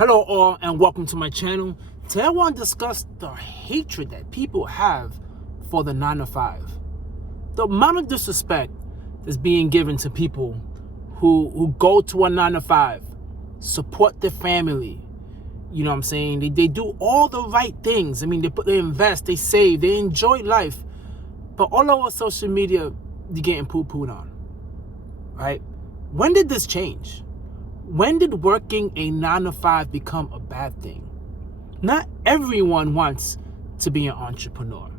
Hello all and welcome to my channel. Today I want to discuss the hatred that people have for the 9 to 5. The amount of disrespect that's being given to people who go to a 9 to 5, support their family. You know what I'm saying? They do all the right things. I mean, they invest, they save, they enjoy life. But all over social media, they're getting poo-pooed on. Right? When did this change? When did working a 9 to 5 become a bad thing? Not everyone wants to be an entrepreneur.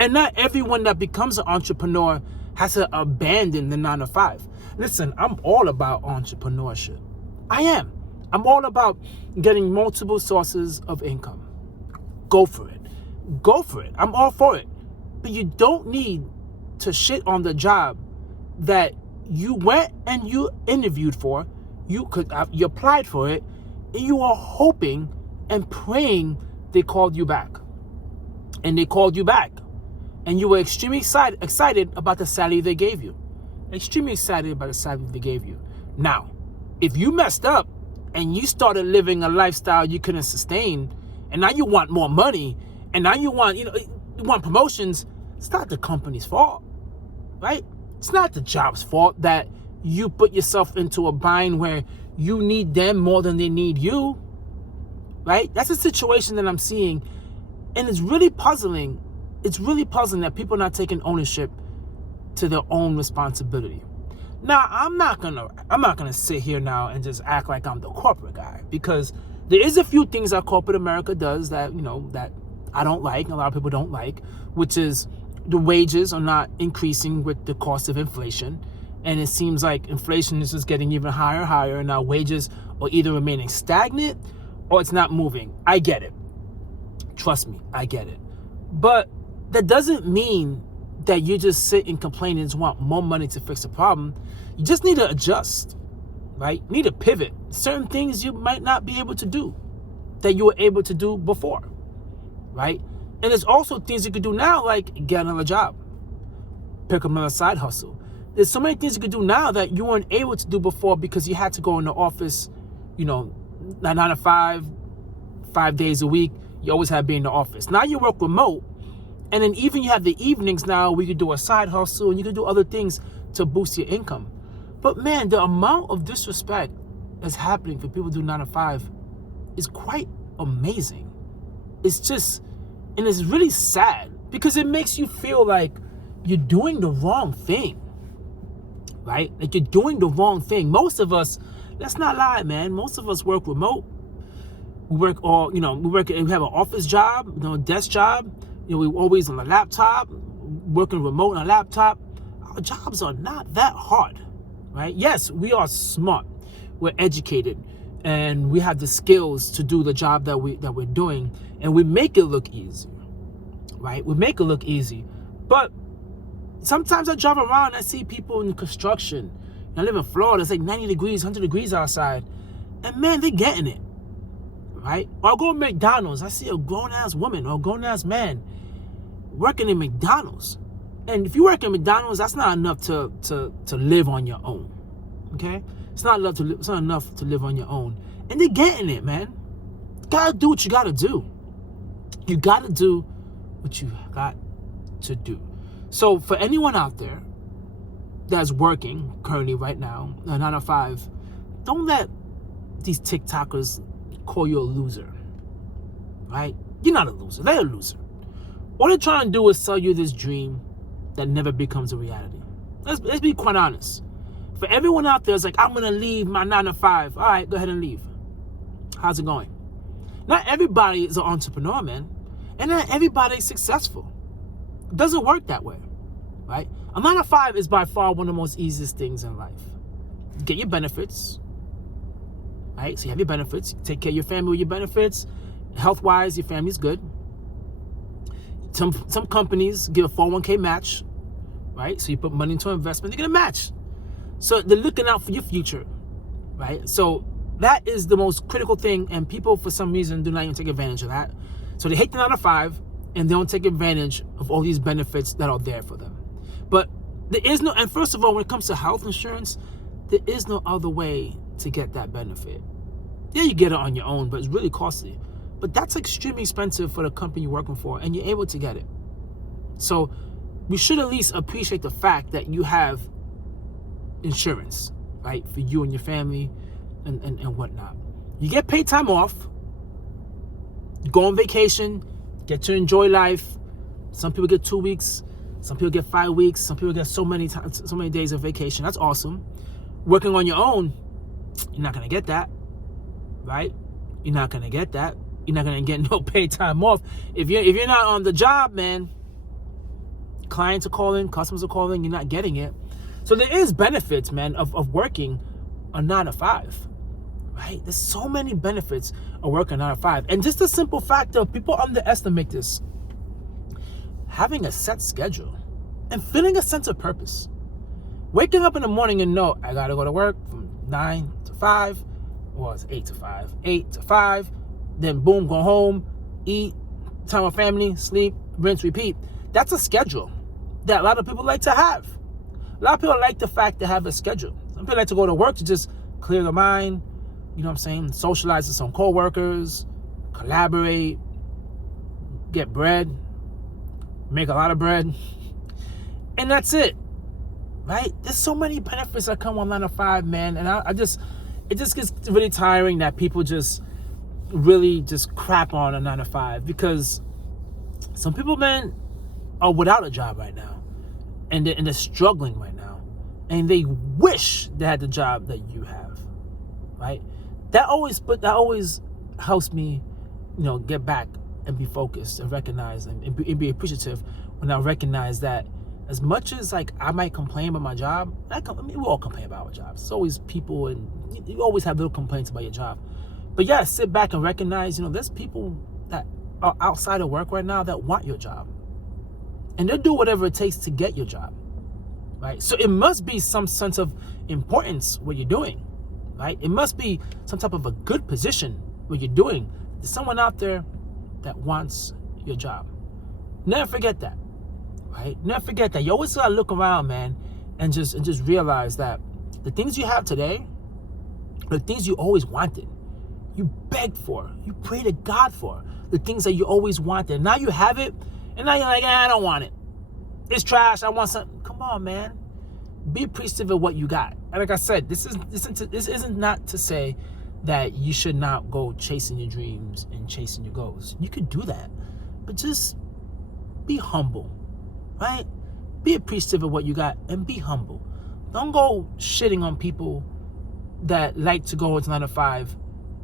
And not everyone that becomes an entrepreneur has to abandon the 9 to 5. Listen, I'm all about entrepreneurship. I am. I'm all about getting multiple sources of income. Go for it. Go for it. I'm all for it. But you don't need to shit on the job that you went and you interviewed for. You applied for it, and you are hoping and praying they called you back. And they called you back. And you were extremely excited about the salary they gave you. Extremely excited about the salary they gave you. Now, if you messed up and you started living a lifestyle you couldn't sustain, and now you want more money, and now you want, you want promotions, it's not the company's fault, right? It's not the job's fault that you put yourself into a bind where you need them more than they need you, right? That's a situation that I'm seeing, and it's really puzzling. It's really puzzling that people are not taking ownership to their own responsibility. Now, I'm not gonna sit here now and just act like I'm the corporate guy, because there is a few things that corporate America does that, that I don't like, and a lot of people don't like, which is the wages are not increasing with the cost of inflation. And it seems like inflation is just getting even higher and higher. And now wages are either remaining stagnant or it's not moving. I get it. Trust me, I get it. But that doesn't mean that you just sit and complain and just want more money to fix the problem. You just need to adjust, right? You need to pivot. Certain things you might not be able to do that you were able to do before, right? And there's also things you could do now, like get another job, pick up another side hustle. There's so many things you could do now that you weren't able to do before because you had to go in the office, 9 to 5, 5 days a week. You always had to be in the office. Now you work remote, and then even you have the evenings now where you could do a side hustle and you can do other things to boost your income. But man, the amount of disrespect that's happening for people who do 9 to 5 is quite amazing. It's just, and it's really sad because it makes you feel like you're doing the wrong thing. Right? Like you're doing the wrong thing. Most of us, let's not lie, man. Most of us work remote. We work we have an office job, a desk job. We're always on a laptop, working remote on a laptop. Our jobs are not that hard, right? Yes, we are smart. We're educated, and we have the skills to do the job that we're doing, and we make it look easy, right? We make it look easy, but sometimes I drive around and I see people in construction. I live in Florida. It's like 90 degrees, 100 degrees outside. And man, they're getting it, right? Or I go to McDonald's. I see a grown-ass woman or a grown-ass man working in McDonald's. And if you work in McDonald's, that's not enough to live on your own, okay? It's not enough to live on your own. And they're getting it, man. You got to do what you got to do. You got to do what you got to do. So for anyone out there that's working currently right now, 9 to 5, don't let these TikTokers call you a loser, right? You're not a loser. They're a loser. All they're trying to do is sell you this dream that never becomes a reality. Let's be quite honest. For everyone out there, it's like, I'm going to leave my 9 to 5. All right, go ahead and leave. How's it going? Not everybody is an entrepreneur, man. And not everybody is successful. It doesn't work that way, right? A 9 to 5 is by far one of the most easiest things in life. You get your benefits, right? So you have your benefits. You take care of your family with your benefits. Health-wise, your family's good. Some companies give a 401k match, right? So you put money into an investment, they get a match. So they're looking out for your future, right? So that is the most critical thing, and people, for some reason, do not even take advantage of that. So they hate the 9 to 5, and they don't take advantage of all these benefits that are there for them. But there is no, and first of all, when it comes to health insurance, there is no other way to get that benefit. Yeah, you get it on your own, but it's really costly. But that's extremely expensive for the company you're working for, and you're able to get it. So we should at least appreciate the fact that you have insurance, right, for you and your family and whatnot. You get paid time off. You go on vacation, get to enjoy life. Some people get 2 weeks. Some people get 5 weeks. Some people get so many days of vacation. That's awesome. Working on your own, you're not going to get that, right? You're not going to get that. You're not going to get no paid time off. If you're not on the job, man, clients are calling, customers are calling, you're not getting it. So there is benefits, man, of working a 9 to 5, right? There's so many benefits of working a 9 to 5. And just the simple fact of people underestimate this. Having a set schedule and feeling a sense of purpose. Waking up in the morning and know I got to go to work from 9 to 5, or it's 8 to 5, 8 to 5, then boom, go home, eat, time with family, sleep, rinse, repeat. That's a schedule that a lot of people like to have. A lot of people like the fact to have a schedule. Some people like to go to work to just clear their mind, you know what I'm saying, socialize with some coworkers, collaborate, get bread, make a lot of bread, and that's it, right? There's so many benefits that come on 9 to 5, man, and it just gets really tiring that people just really just crap on a 9 to 5, because some people, man, are without a job right now, and they're struggling right now, and they wish they had the job that you have, right? That always helps me, get back and be focused and recognize and be appreciative when I recognize that as much as like I might complain about my job, we all complain about our jobs. It's always people, and you always have little complaints about your job. But yeah, sit back and recognize, there's people that are outside of work right now that want your job. And they'll do whatever it takes to get your job, right? So it must be some sense of importance what you're doing, right? It must be some type of a good position what you're doing. There's someone out there that wants your job. Never forget that, right? Never forget that. You always gotta look around, man, and just realize that the things you have today are the things you always wanted. You begged for, you prayed to God for, the things that you always wanted. Now you have it, and now you're like, I don't want it. It's trash. I want something. Come on, man. Be appreciative of what you got. And like I said, this isn't not to say that you should not go chasing your dreams and chasing your goals. You could do that, but just be humble, right? Be appreciative of what you got and be humble. Don't go shitting on people that like to go into 9 to 5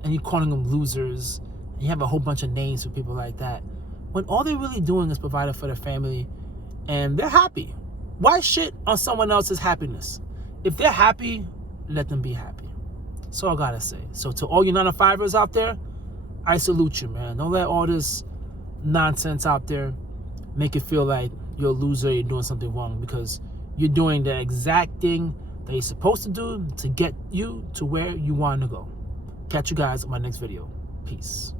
and you're calling them losers and you have a whole bunch of names for people like that, when all they're really doing is providing for their family and they're happy. Why shit on someone else's happiness? If they're happy, let them be happy. That's all I gotta say. So to all you 9 to 5ers out there, I salute you, man. Don't let all this nonsense out there make you feel like you're a loser, you're doing something wrong, because you're doing the exact thing that you're supposed to do to get you to where you want to go. Catch you guys on my next video. Peace.